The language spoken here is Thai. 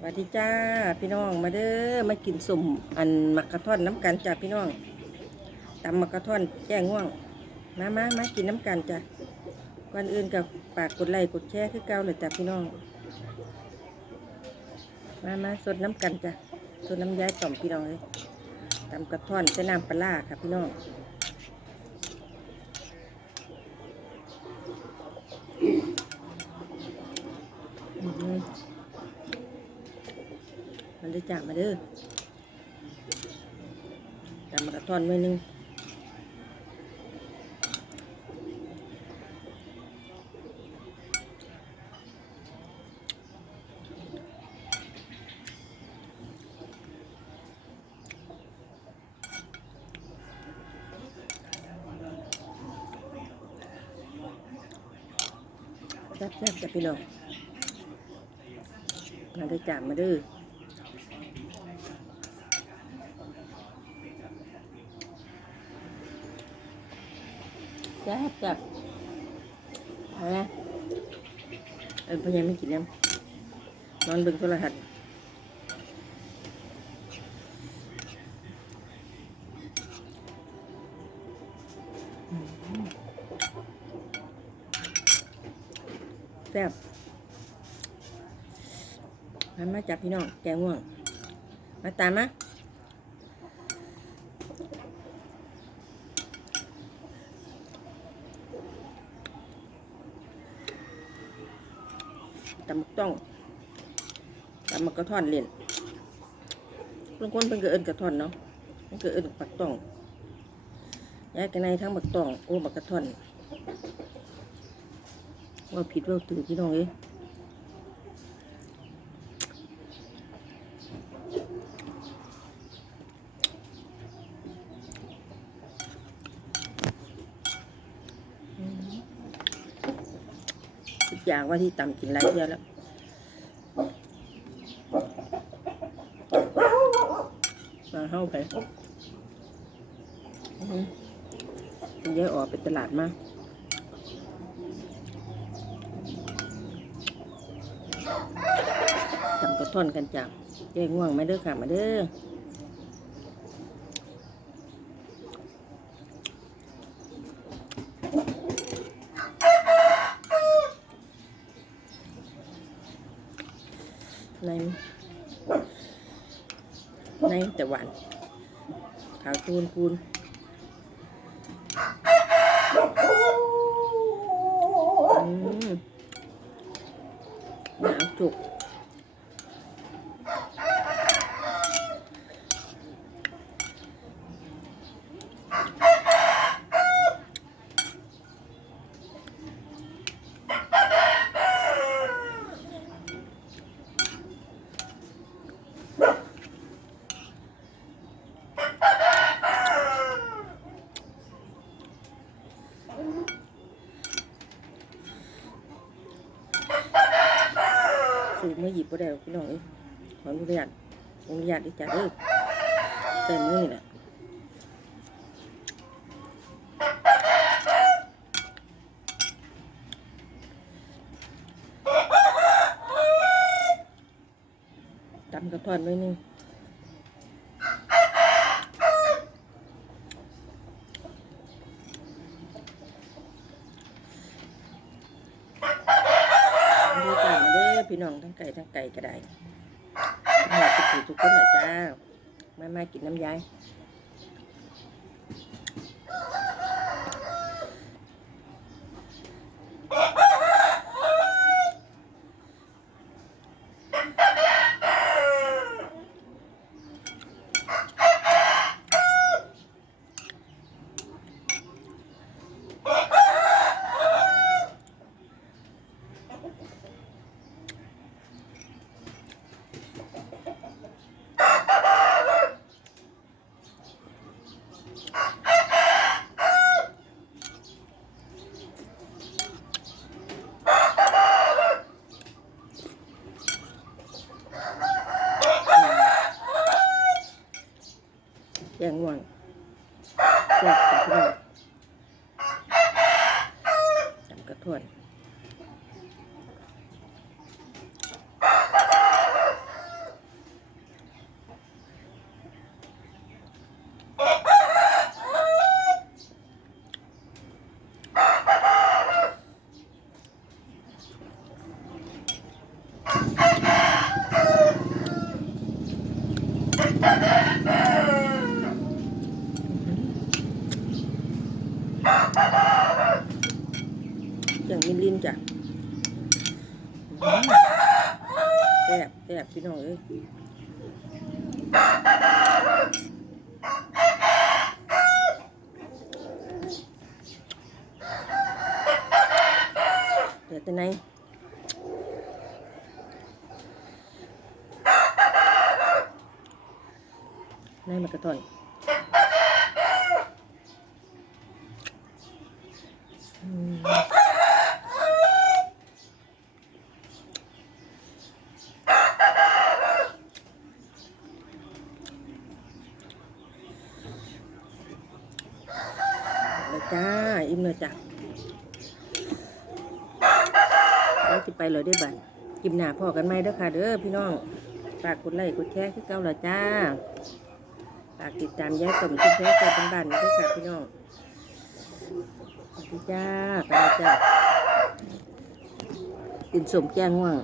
สวัสดีจ้าพี่น้องมาเด้อมากินสมอันมักกะท่อนน้ำกันจ้าพี่น้องตำมักกะท่อนแจ้ง่วงมามามากินน้ำกันจ้ะก่อนอื่นกับฝากกดไลค์กดแชร์คือเก่าเลยจ้ะพี่น้อง มามาสดน้ำกันจ้ะสดน้ำย้ายต่อมพี่น้องเลยตำกระท่อนใส่น้ำปลาค่ะพี่น้องอื้อหือมันได้ จากมาเด้อตำกระท่อนไว้นึงแซ่บๆจะพี่น้องมาได้จามมาเด้อ แซ่บจ้ะเอาละเออพยายามไม่กินน้ำนอนบิ่งโทรทัศน์แซ่บมามาจับพี่น้องแกง่วง มาตามมา ตำมักต้องตำมักกระท่อนเล่นบางคนเพิ่นก็เอินกระท่อนเนาะมันเก็เอินปักต้องย้ายกันในทั้งบักต้องโอ้บักกระท่อนว่าผิดว่าตื่นพี่น้องเอ้ อย่างว่าที่ต่ำกินไรเยอะแล้วมาเข้าไปเป็นเยอะออกไปตลาดมาจำกระท่อนกันจ้ะแจ้ง่วงมาเด้อค่ะมาเด้อใน ในแต่วัน ขาวตูนคูนอืมหนาวจุก สูไม่หยิบก็ได้พี่น้องเอ้ยขออนุญาตอนุญาตดิจ่าเด้อใส่มือนี่แหละตำกระท่อนไว้นึงดูตามมาเด้อ พี่น้องทั้งไก่ทั้งไก่ก็ได้ขอบคุณทุกคนนะจ้ามามากินน้ำยาย งง่วงแซ่บแต่พี่น้องจำกระท่น จ้ะแอบแอบพี่น้องเอ้ยเดี๋ยวตัวไหนนายมากระต่อย จ้า อิ่มเลยจ้ะแล้วจะไปเลยได้บัตรกิมหนาพอกันไหมเด้อค่ะ เด้อพี่น้องฝากกดไลค์กดแชร์คือเก่าละจ้าฝากติดตามยายสมที่แท้ใจเป็นบ้านด้วยค่ะพี่น้องสวัสดีจ้าไปจ้ากินสมแจ้งว่าง